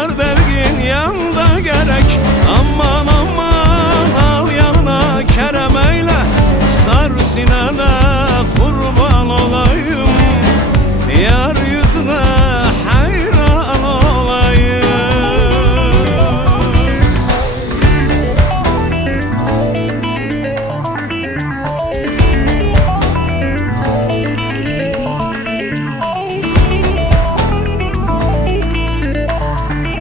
var dergin yanında gerek. Aman aman al yanına Kerem eyle, sar sinene.